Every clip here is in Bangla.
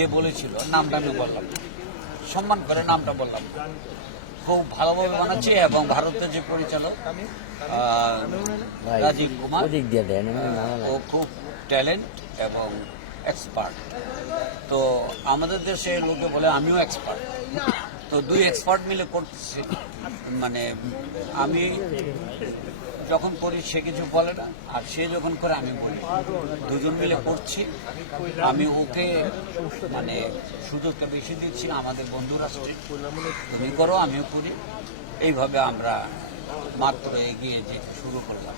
যে বলেছিল নামটা আমি বললাম সম্মান করে নামটা বললাম খুব ভালোভাবে বানাচ্ছে এবং ভারতের যে পরিচালক রাজীব কুমার। ও খুব ট্যালেন্ট এবং এক্সপার্ট। তো আমাদের দেশে লোকে বলে আমিও এক্সপার্ট। তো দুই এক্সপার্ট মিলে করতেছি। মানে আমি যখন করি, সে কিছু বলে না, আর সে যখন করে, আমি বলি। দুজন মিলে করছি। আমি ওকে মানে সুযোগটা বেশি দিচ্ছি আমাদের বন্ধুরা তুমি করো, আমিও করি। এইভাবে আমরা মাত্র এগিয়ে যেতে শুরু করলাম।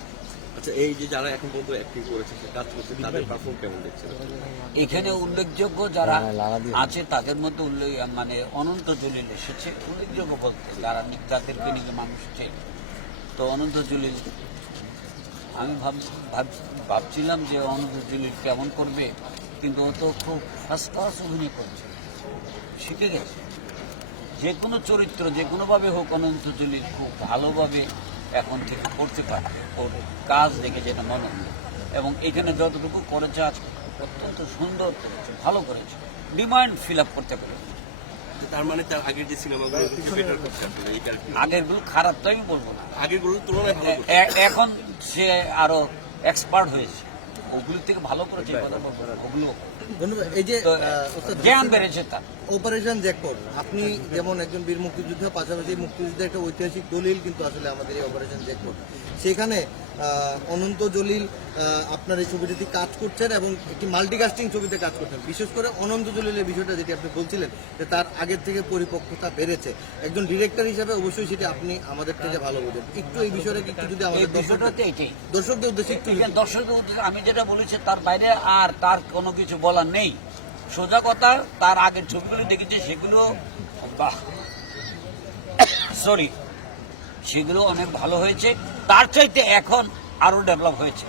আচ্ছা এই যে যারা এখন পর্যন্ত অ্যাক্টিং করেছে কাজ করছে তাদের পারফর্ম কেমন দেখছেন এখানে উল্লেখযোগ্য যারা হ্যাঁ। আছে তাদের মধ্যে উল্লেখ মানে অনন্ত জলিল এসেছে। উল্লেখযোগ্য বলতে যারা নি- যাদেরকে নিজে মানুষ চেনে তো অনন্ত জলিল আমি ভাব ভাব- ভাবছিলাম যে অনন্ত জলিল কেমন করবে কিন্তু ও তো খুব ফার্স্ট ক্লাস অভিনয় করছে। শিখে গেছে। যে কোনো চরিত্র যে কোনোভাবে হোক অনন্ত জলিল খুব ভালোভাবে এখন থেকে করতে পারবে। ওর কাজ দেখে যেটা মনে হয়। এবং এখানে যতটুকু করেছে আজ অত্যন্ত সুন্দর করেছে ভালো করেছে। ডিমান্ড ফিল আপ করতে পেরেছে। তার মানে তার আগের যে সিনেমাগুলো ক্যারেক্টার আগেরগুলো খারাপ তো আমি বলব না। আগেরগুলোর তুলনায় এখন সে আরও এক্সপার্ট হয়েছে। ওগুলো থেকে ভালো করেছে। ওগুলো এই যে জ্ঞান বেড়েছে তার। অপারেশন জ্যাকপট আপনি যেমন একজন বীর মুক্তিযোদ্ধা পাশাপাশি মুক্তিযুদ্ধের একটা ঐতিহাসিক দলিল কিন্তু আসলে আমাদের এই অপারেশন জ্যাকপট সেখানে অনন্ত জলিল আপনার এই ছবিটিতে কাজ করছেন এবং একটি মাল্টিকাস্টিং ছবিতে কাজ করছেন। বিশেষ করে অনন্ত জলিলের বিষয়টা যেটি আপনি বলছিলেন যে তার আগের থেকে পরিপক্কতা বেড়েছে। একজন ডিরেক্টর হিসাবে অবশ্যই সেটি আপনি আমাদের থেকে ভালো বোঝেন। একটু এই বিষয়টা একটু যদি আমাদের দর্শকদের উদ্দেশ্যে একটু দর্শকদের উদ্দেশ্যে আমি যেটা বলেছি তার বাইরে আর তার কোনো কিছু বলার নেই। সোজা কথা, তার আগের ছবিগুলো দেখেছি, সেগুলো সরি সেগুলো অনেক ভালো হয়েছে। তার চাইতে এখন আরও ডেভেলপ হয়েছে।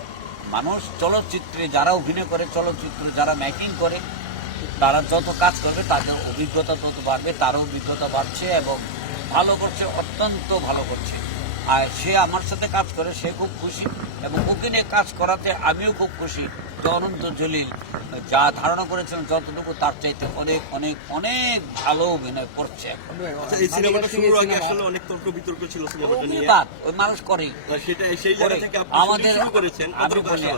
মানুষ চলচ্চিত্রে যারা অভিনয় করে, চলচ্চিত্র যারা মেকিং করে, তারা যত কাজ করবে, তাদের অভিজ্ঞতা তত বাড়বে, তারও অভিজ্ঞতা বাড়ছে এবং ভালো করছে, অত্যন্ত ভালো করছে। আর সে আমার সাথে কাজ করে সে খুব খুশি এবং ওকে নিয়ে কাজ করাতে আমিও খুব খুশি। যে অনন্ত জলিল যা ধারণা করেছিলেন যতটুকু তার চাইতে অনেক অনেক অনেক ভালো অভিনয় করছে আচ্ছা ওই মানুষ আপনি আমাদের করেছেন?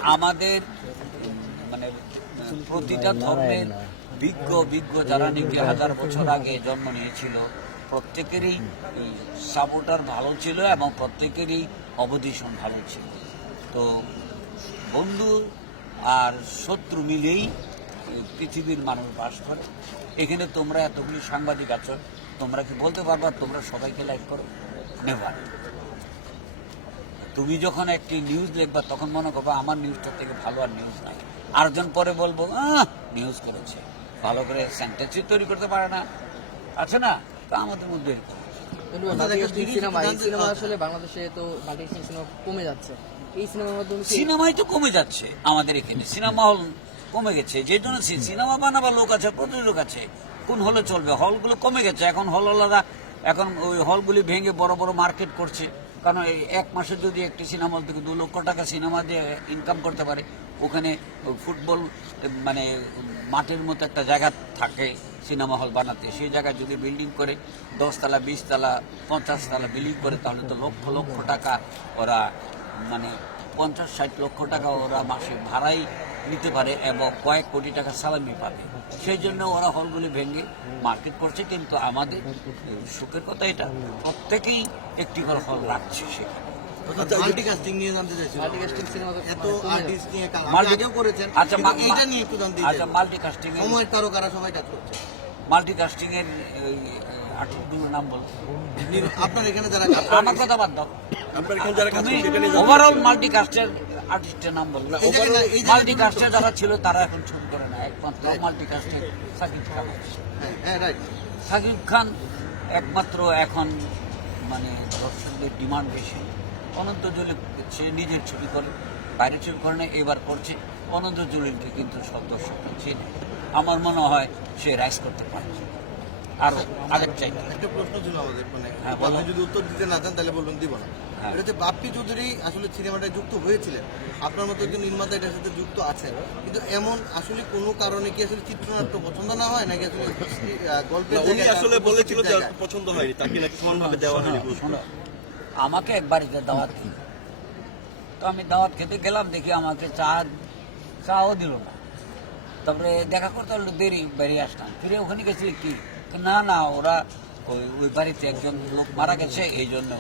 আমাদের মানে প্রতিটা ধর্মের বিজ্ঞ বিজ্ঞ যারা নাকি হাজার বছর আগে জন্ম নিয়েছিল প্রত্যেকেরই সাপোর্টার ভালো ছিল এবং প্রত্যেকেরই অবদিশন ভালো ছিল। তো বন্ধু আর শত্রু মিলেই পৃথিবীর মানুষ বাস করে। এখানে তোমরা এতগুলি সাংবাদিক আছো, তোমরা কি বলতে পারবা? তোমরা সবাইকে লাইক করো? নেভার তুমি যখন একটি নিউজ লিখবা তখন মনে করব, আমার নিউজটা থেকে ভালো আর নিউজ নাই। আরেকজন পরে বলব নিউজ করেছে। ভালো করে সেন্টেন্সই তৈরি করতে পারে না। আছে না? তা আমাদের মধ্যে। এরকম। সিনেমা আসলে বাংলাদেশে তো সিনেমা কমে যাচ্ছে। এই সিনেমার মাধ্যমে সিনেমাই তো কমে যাচ্ছে আমাদের এখানে। সিনেমা হল কমে গেছে। যে জন্য সি- সিনেমা বানাবার লোক আছে প্রচুর লোক আছে। কোন হলে চলবে? হলগুলো কমে গেছে। এখন হলওয়ালারা এখন ওই হলগুলি ভেঙে বড় বড় মার্কেট করছে। কারণ এই এক মাসে যদি একটি সিনেমা হল থেকে দু লক্ষ টাকা সিনেমা দিয়ে ইনকাম করতে পারে ওখানে ফুটবল মানে মাঠের মতো একটা জায়গা থাকে। সিনেমা হল বানাতে। সেই জায়গায় যদি বিল্ডিং করে, দশতলা, বিশতলা পঞ্চাশ তলা বিল্ডিং করে, তাহলে তো লক্ষ লক্ষ টাকা ওরা মানে পঞ্চাশ, ষাট লক্ষ টাকা ওরা মাসে ভাড়াই নিতে পারে এবং কয়েক কোটি টাকা সালামি পাবে। সেই জন্য ওরা হলগুলি ভেঙে মার্কেট করছে, কিন্তু আমাদের সুখের কথা এটা, প্রত্যেকেই একটি করে হল রাখছে সেখানে। মাল্টিকাস্টিং নিয়ে জানতে চাইছি মাল্টিকাস্টিং সিনেমা এত আর্টিস্ট নিয়ে কাজ মাল্টি আগেও করেছেন আচ্ছা এইটা নিয়ে একটু জানতে আচ্ছা মাল্টিকাস্টিং সময় তারকারা সবাই কাজ করছে। মাল্টিকাস্টিং এর আর্টিস্ট নাম আপনার এখানে যারা কাজ আমার কথা বাদ দাও। আপনার এখানে যারা কাজ করছে এটা নিয়ে ওভারঅল মাল্টিকাস্টের আর্টিস্টের নাম বলো। এই জায়গায় না, মাল্টিকাস্টে যারা ছিল তারা এখন ছবি করে না। একমাত্র মাল্টিকাস্টের সাকিব খান। হ্যাঁ, রাইট সাকিব খান একমাত্র এখন মানে দর্শকদের ডিমান্ড বেশি। অনন্ত জলিল সে নিজের ছবি করে বাইরের ছবি করে না এবার করছে অনন্ত জলিলকে কিন্তু সব দর্শকরা চেনে আমার মনে হয় সে রাইস করতে পারছে আরও আগের চাইতে একটা প্রশ্ন ছিল আমাদের মানে হ্যাঁ, আপনি যদি উত্তর দিতে না চান তাহলে বলবেন দিব না। হ্যাঁ। এটা হচ্ছে বাপ্পি চৌধুরী আসলে সিনেমাটায় যুক্ত হয়েছিলেন। আপনার মতো একজন নির্মাতা এটার সাথে যুক্ত আছেন। কিন্তু এমন আসলে কোনো কারণে কি আসলে চিত্রনাট্য পছন্দ না হয় নাকি আসলে গল্পের উনি আসলে বলেছিল যে পছন্দ হয়নি তাকে নাকি সমানভাবে দেওয়া হয়নি আমাকে এক বাড়িতে দাওয়াত দিল। তো আমি দাওয়াত খেতে গেলাম, দেখি আমাকে চা, চাও দিল না। তারপরে দেখা করতে হলো, দেরি, বেরিয়ে আসলাম। ফিরে ওখানে গেছি কি? না না, ওরা ওই ওই বাড়িতে একজন লোক মারা গেছে, এই জন্য।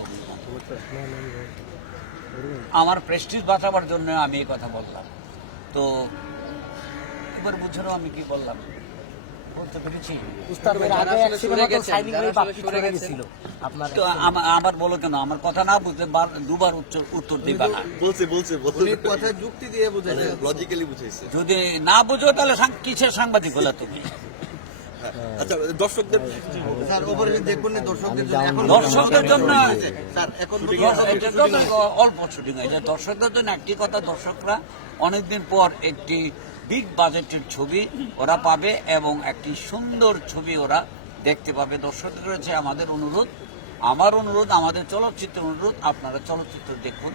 আমার প্রেস্টিজ বাঁচাবার জন্য আমি এই কথা বললাম। তো এবার বুঝলো আমি কি বললাম। হয়ে বলো কেন? আমার কথা না বুঝতে দুবার উত্তর দিবা না। বলছে বলছে যুক্তি দিয়ে লজিক্যালি বুঝাইছে। যদি না বুঝো তাহলে কিসের সাংবাদিক হলে তুমি? আচ্ছা দর্শকদের জন্য এখন দর্শকদের জন্য স্যার এখন এটা তো অল্প শুটিং দর্শকদের জন্য একটি কথা দর্শকরা অনেকদিন পর একটি বিগ বাজেটের ছবি ওরা পাবে এবং একটি সুন্দর ছবি ওরা দেখতে পাবে। দর্শকদের রয়েছে আমাদের অনুরোধ। আমার অনুরোধ, আমাদের চলচ্চিত্র অনুরোধ, আপনারা চলচ্চিত্র দেখুন।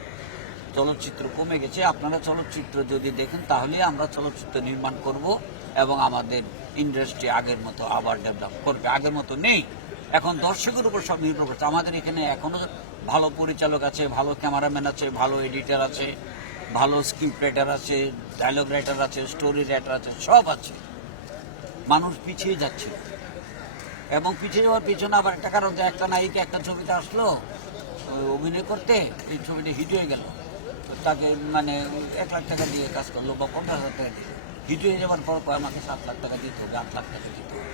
চলচ্চিত্র কমে গেছে। আপনারা চলচ্চিত্র যদি দেখেন, তাহলে আমরা চলচ্চিত্র নির্মাণ করব এবং আমাদের ইন্ডাস্ট্রি আগের মতো আবার ডেভেলপ করবে। আগের মতো নেই। এখন দর্শকের উপর সব নির্ভর করছে। আমাদের এখানে এখনও ভালো পরিচালক আছে, ভালো ক্যামেরাম্যান আছে, ভালো এডিটার আছে। ভালো স্ক্রিপ্ট রাইটার আছে ডায়লগ রাইটার আছে স্টোরি রাইটার আছে, সব আছে। মানুষ পিছিয়ে যাচ্ছে। এবং পিছিয়ে যাওয়ার পিছনে আবার একটা কারণ যে একটা নায়িকা একটা ছবিতে আসলো অভিনয় করতে, এই ছবিটা হিট হয়ে গেল। তাকে মানে এক লাখ টাকা দিয়ে কাজ করল বা পঞ্চাশ হাজার টাকা দিয়ে। হিট হয়ে যাওয়ার পর আমাকে সাত লাখ টাকা দিতে হবে, আট লাখ টাকা দিতে হবে।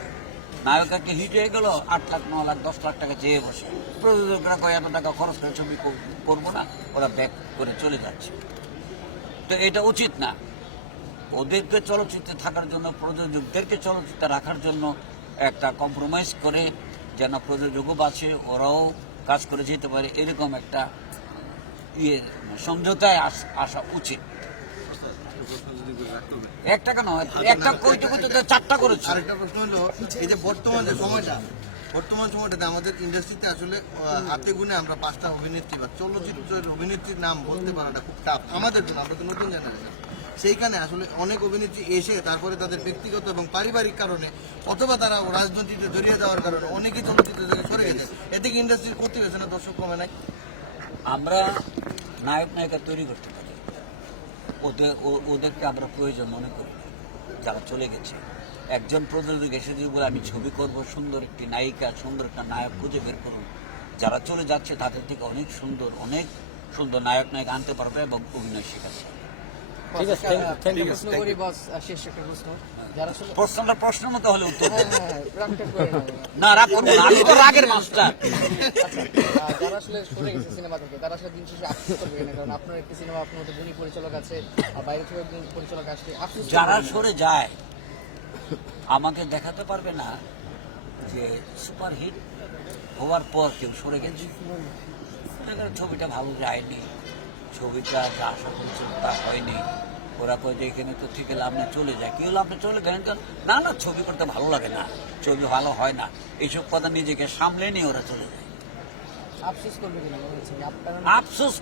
নায়িকাকে হিট হয়ে গেল, আট লাখ, ন লাখ, দশ লাখ টাকা চেয়ে বসে। প্রযোজকরা কয়, এত টাকা খরচ করে ছবি কর- করব না, ওরা ব্যাক করে চলে যাচ্ছে। তো এটা উচিত না। ওদেরকে চলচ্চিত্রে থাকার জন্য, প্রযোজকদেরকে চলচ্চিত্রে রাখার জন্য একটা কম্প্রোমাইজ করে যেন প্রযোজকও বাঁচে, ওরাও কাজ করে যেতে পারে, এরকম একটা ইয়ে সমঝোতায় আস- উচিত। একটা কেন? একটা কইতে চারটা করেছে। আরেকটা প্রশ্ন হলো, এই যে বর্তমান সময়টা বর্তমান সময়টাতে আমাদের ইন্ডাস্ট্রিতে আসলে হাতে গুনে আমরা পাঁচটা অভিনেত্রী বা চলচ্চিত্রের অভিনেত্রীর নাম বলতে পারাটা খুব টাফ আমাদের জন্য, আমরা তো নতুন জেনারেশন সেইখানে আসলে অনেক অভিনেত্রী এসে তারপরে তাদের ব্যক্তিগত এবং পারিবারিক কারণে অথবা তারা রাজনীতিতে জড়িয়ে যাওয়ার কারণে অনেকেই চলচ্চিত্র থেকে সরে গেছে। এতে কি ইন্ডাস্ট্রির ক্ষতি হয়েছে না দর্শক কমে নাই? আমরা নায়ক, নায়িকা তৈরি করতে পারি। ওদের ওদেরকে আমরা প্রয়োজন মনে করি। যারা চলে গেছে। একজন প্রযোজক এসে যদি বলে আমি ছবি করব সুন্দর একটি নায়িকা সুন্দর একটা নায়ক খুঁজে বের করুন। যারা চলে যাচ্ছে তাদের থেকে অনেক সুন্দর অনেক সুন্দর নায়ক নায়ক আনতে পারবে এবং অভিনয় শেখাচ্ছে ঠিক আছে থ্যাংক ইউ প্রশ্ন করি বস শেষ একটা প্রশ্ন। যারা প্রশ্নটা প্রশ্নের মতো হলে উত্তর হ্যাঁ। হ্যাঁ না। রাগ করব আমি তো রাগের মাস্টার। আচ্ছা, যারা আসলে সরে গেছে সিনেমা থেকে তারা আসলে দিন শেষে আফসোস করবে কেন কারণ আপনার একটি সিনেমা আপনার মতো গুণী পরিচালক আছে আর বাইরে থেকে একজন পরিচালক আফসোস যারা সরে যায় আমাকে দেখাতে পারবে না যে সুপারহিট হওয়ার পর কেউ সরে গেছে। ছবিটা ভালো যায়নি ছবিটা যা আশা করছিল তা হয়নি। ওরা কয়ে যে এখানে তো থেকে লাভ নেই চলে যায়। কি হলো আপনি চলে গেলেন কেন? না না ছবি করতে ভালো লাগে না ছবি ভালো হয় না। এইসব কথা নিজেকে সামলে নিয়ে ওরা চলে যায়। আফসোস করবে আফসোস?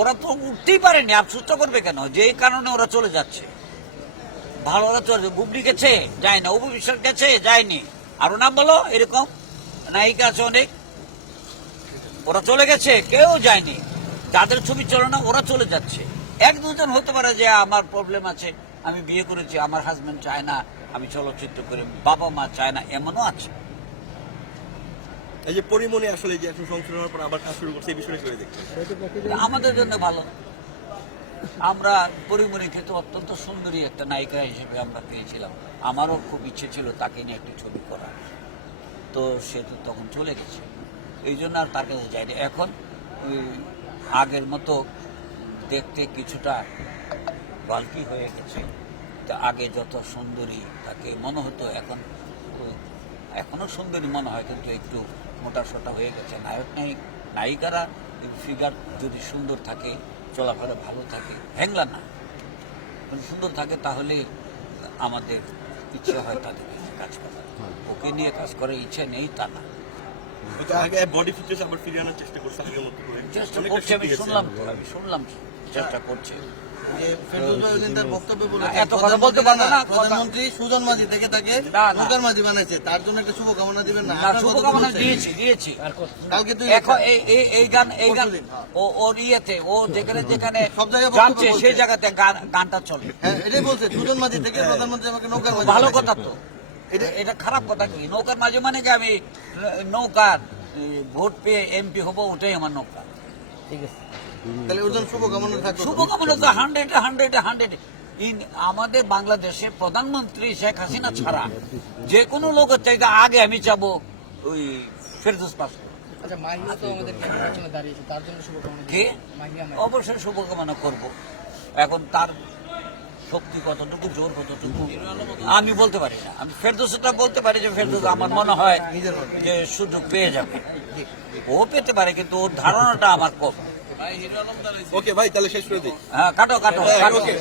ওরা তো উঠতেই পারেনি আফসোসটা করবে কেন? যে কারণে ওরা চলে যাচ্ছে। ভালো ওরা চলে বুবলি গেছে যায় না অপু বিশ্বাস গেছে যায়নি। আরও নাম বলো এরকম। নায়িকা আছে অনেক। ওরা চলে গেছে কেউ যায়নি। যাদের ছবি চলে না ওরা চলে যাচ্ছে। এক দুজন হতে পারে যে আমার প্রবলেম আছে আমি বিয়ে করেছি আমার হাজবেন্ড চায় না আমি চলচ্চিত্র করে বাবা মা চায় না। এমনও আছে। এই যে পরিমণি আসলে যে এখন হওয়ার পর আবার কাজ শুরু করছে এই বিষয়টা আমাদের জন্য ভালো। আমরা পরিমণি খেতে অত্যন্ত সুন্দরী একটা নায়িকা হিসেবে আমরা পেয়েছিলাম। আমারও খুব ইচ্ছে ছিল তাকে নিয়ে একটি ছবি করার। তো সে তো তখন চলে গেছে। এই জন্য আর তার কাছে যায়নি। এখন ওই আগের মতো দেখতে কিছুটা বালকি হয়ে গেছে। তা আগে যত সুন্দরী তাকে মনে হতো, এখন এখনও সুন্দরী মনে হয়, কিন্তু একটু মোটা সোটা হয়ে গেছে। নায়ক, নায়িক, নায়িকারা ফিগার যদি সুন্দর থাকে চলাফেরা ভালো থাকে। হ্যাংলা না। সুন্দর থাকে তাহলে আমাদের ইচ্ছে হয় তাদের কাজ করা ওকে নিয়ে কাজ করার ইচ্ছে নেই তা না। বডি ফিটনেস আবার ফিরিয়ে আনার চেষ্টা করছে চেষ্টা করছে আমি শুনলাম তো আমি শুনলাম চেষ্টা করছে। যে ফেরদৌস ভাই ওইদিন তার বক্তব্যে বলেছেন, এত কথা বলতে পারবে না, প্রধানমন্ত্রী সুজন মাঝি থেকে তাকে না, না। মাঝি বানাইছে। তার জন্য একটা শুভকামনা দিবেন না। না শুভকামনা দিয়েছি দিয়েছি। কালকে তুই এখন এই এই- এই গান এই গান। ও ওর ইয়েতে ও যেখানে যেখানে সব জায়গায় বক্তব্য সেই জায়গাতে গান গানটা চলে। হ্যাঁ এটাই বলছে সুজন মাঝি থেকে প্রধানমন্ত্রী আমাকে নৌকার মাঝি ভালো কথা তো। এটা এটা খারাপ কথা কি? নৌকার মাঝে মানে কি? আমি নৌকার ভোট পেয়ে এমপি হব ওটাই আমার নৌকা। ঠিক আছে। তাহলে ওর জন্য শুভকামনা থাকবে শুভকামনা তো হান্ড্রেড হান্ড্রেড হান্ড্রেড ইন আমাদের বাংলাদেশে প্রধানমন্ত্রী শেখ হাসিনা ছাড়া যে কোনো লোকের চাইতে আগে আমি চাবো ওই ফেরদৌস পাস আচ্ছা মাহিয়া তো আমাদের নির্বাচনে দাঁড়িয়েছে তার জন্য শুভকামনা কে? দিবেন। মাহিয়া মাহিয়া। অবশ্যই শুভকামনা করব। এখন তার শক্তি কতটুকু জোর কতটুকু আমি বলতে পারি না। আমি ফেরদৌসটা বলতে পারি যে ফেরদৌস আমার মনে হয় নিজের যে সুযোগ পেয়ে যাবে। ও পেতে পারে কিন্তু ওর ধারণাটা আমার কম। ওকে ভাই তাহলে শেষ করে দিই। হ্যাঁ কাটো কাটো কাটো। ওকে